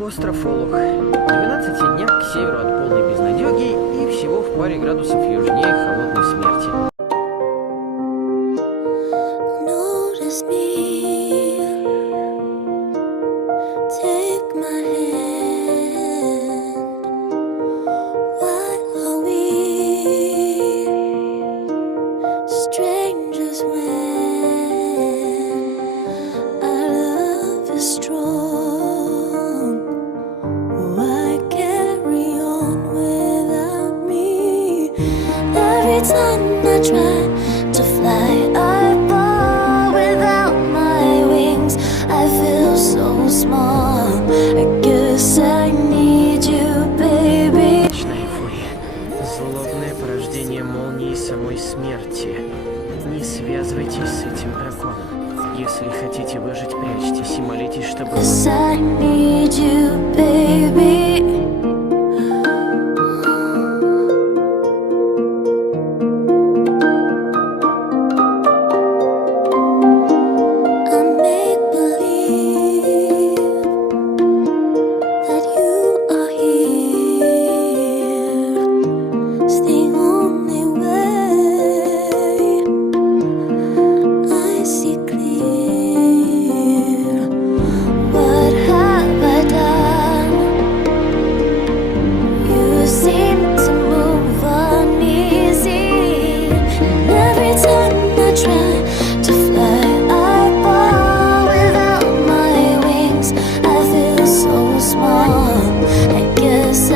остров Олух. 12 днях к северу от полной безнадёги и всего в паре градусов южнее холодной смерти. Notice me, take my hand. Why are we strangers when our love is strong? Why carry on without me? Every time I try to fly, I fall without my wings. I feel so small. I guess I need you, baby. Ночная фурия. Злобное порождение молнии самой смерти. Не связывайтесь с этим драконом. Если хотите выжить, прячьтесь и молитесь, чтобы... Yes, I need you, baby. I make believe that you are here. It's the only way I see clear. What have I done? You seem to move uneasy, and every time I try to fly, I fall without my wings. I feel so small. I guess I